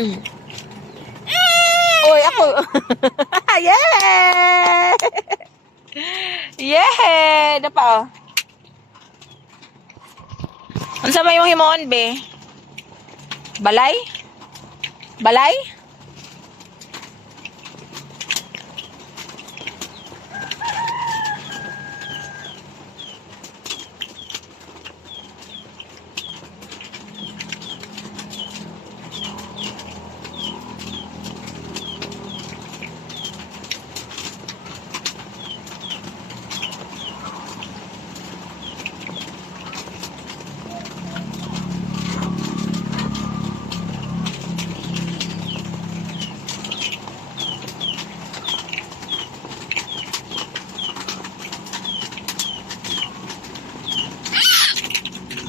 Oy, ako. Yeah! Yeah! Dapa, oh. Ano sa may yung himoon, be? Balay? Balay?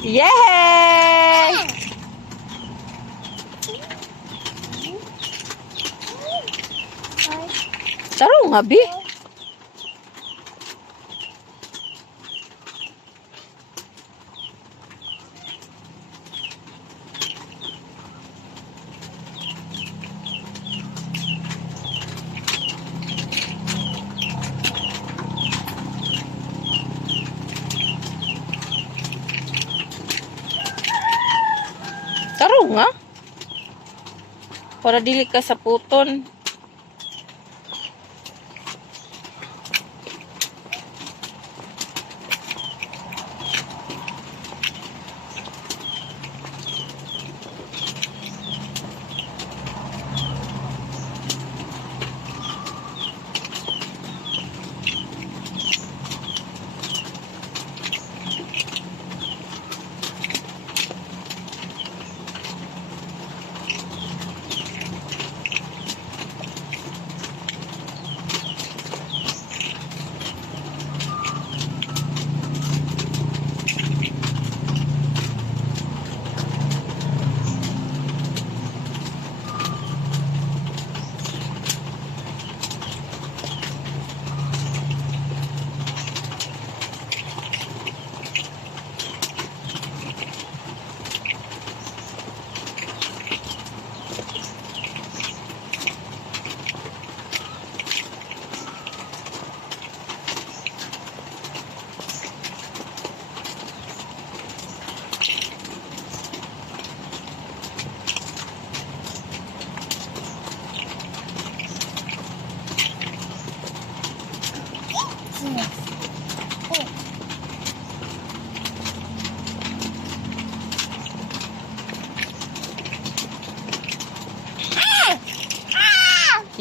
Yay! Sarong nga, bi. Sarong nga. Para dili ka sa puton.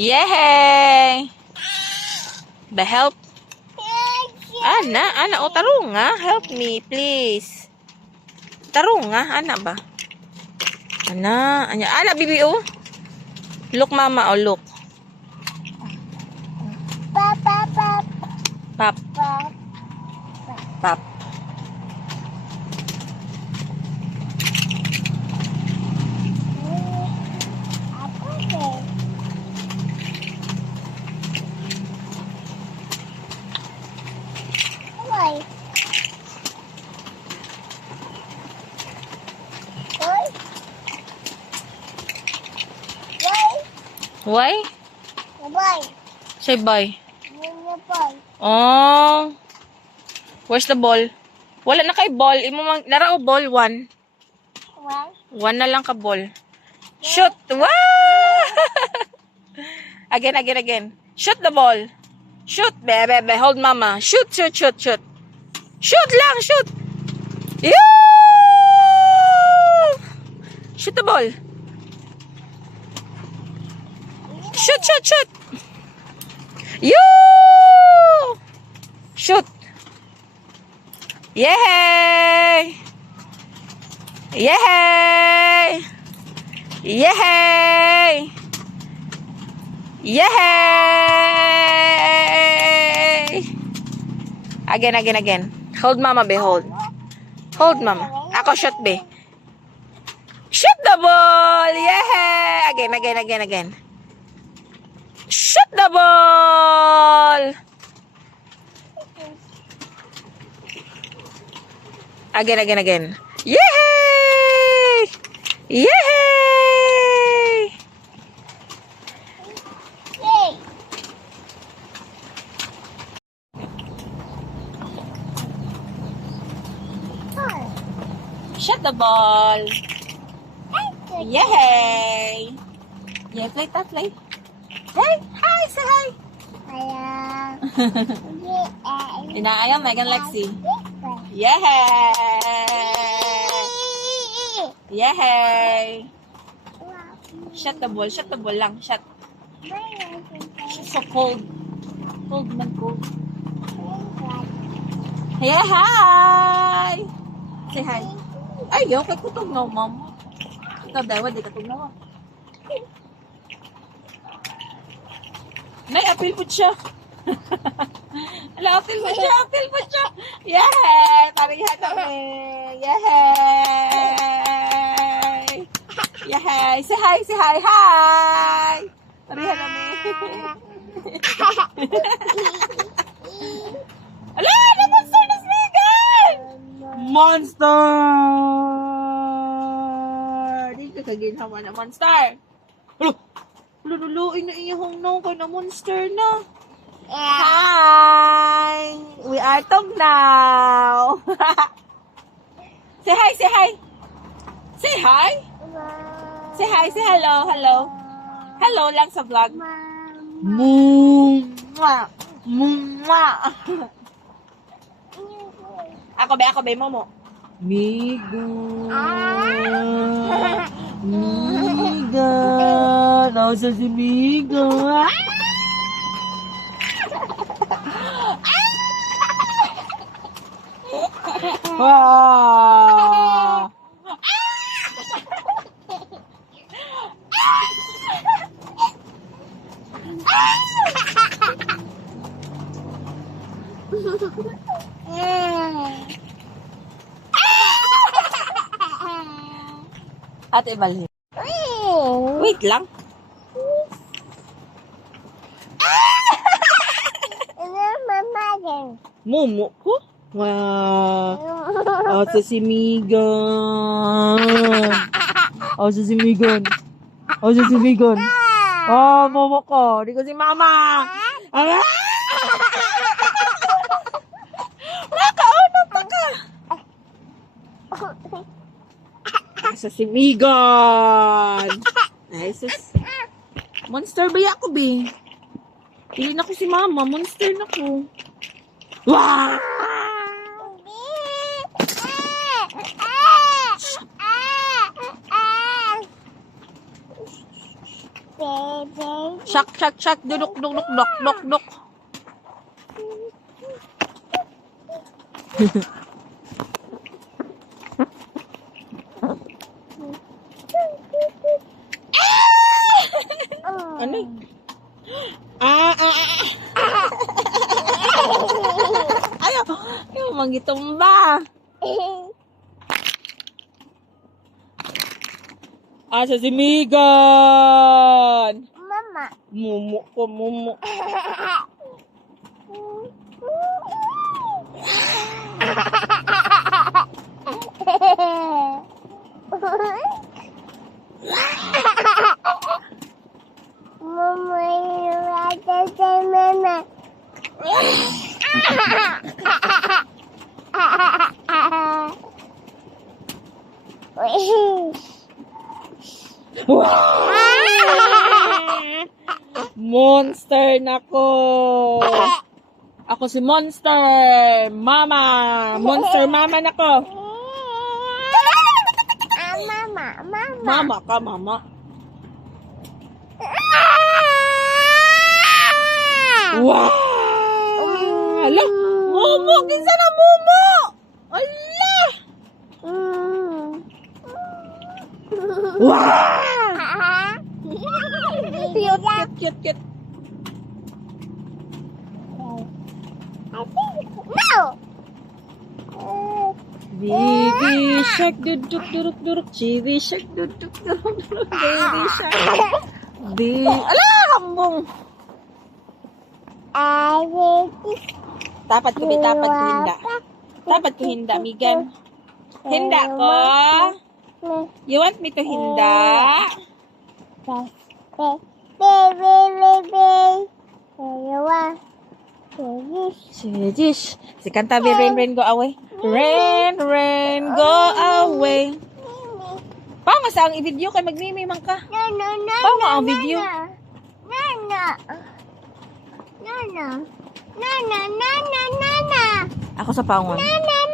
Yay! Help. Ana, o tarong nga. Help me, please. Tarong nga, ana ba? Ana, bibi, oh. Look, mama, oh, look. Pap, pap, pap. Pap, Pap. pap. Apa deh? Why? Why? Why? Why? Say bye. Why? Oh. Where's the ball? Wala na kay ball. Lara o ball, 1. Why? 1 na lang ka ball. Shoot! Wow! Again. Shoot the ball. Shoot, bebe. Hold mama. Shoot. Shoot lang, shoot. Yoo! Shoot the ball. Shoot. Yoo! Shoot. Yay! Yay! Yay! Yay! Again. Hold mama, be, hold. Hold mama. Ako shoot, be. Shoot the ball! Yay! Again. Shoot the ball! Again. Yay! Yay! Shut the ball. Yay! Yeah, play ta, play. Hey, hi, say hi. Inaayaw, Megan Lexi. Yay! Yay! Shut the ball lang, shut. She's so cold. Cold man, cold. Yeah, hi! Say hi. Ayaw, kay kutog na, mom. Ikaw, dawa, di katog na. Nay, apil po siya. Ala, apil po siya. Yay! Parihan kami. Yay! Yay! Say hi, hi! Parihan kami. Ala, ano monster na Megan? Monster! Dito ka ginawa na monster. Alo! Luluin na iyong nung ko na monster na. Hi! We are talk now. Say hi. Say hi. Say hi, say hello. Hello lang sa vlog. Mwah. Ako ba, Momo? Migo. Nasa si Migo. Wow. Ate Balhin. Wait lang. Momo ko? Wow. Asa si Megan. Oh, Momo ko. Di ko si Mama. Nakaunang pa ka. Asa si Megan. Ay, sus. Monster ba ako, be? Pili na ko si Mama. Monster na ko. Wow! Shak, duduk. Ano? Ayaw manggitumba. Asa si Megan? Mama. Mumu. Mama, ada mana? Monster na ko. Ako si Monster Mama. Monster Mama na ko. Mama ka, Mama. Wow! Ala! Momo! Kinsa na Momo! Ala! Wow! Cute. No! Baby shark, duruk. Baby shark, duruk. Baby shark. Ala! Hambong! Tapat ko hinda. Tapat ko hinda, Megan. Hinda ko. You want me to hinda? Sige, si kanta Rain go away. Rain, rain, go away. Pa nga sa ang i-video kay magmimi man ka. No, no, no. Pa nga ang video. No, no. No, no. No, no, no, no, no, no. Ako sa paungon. No, no,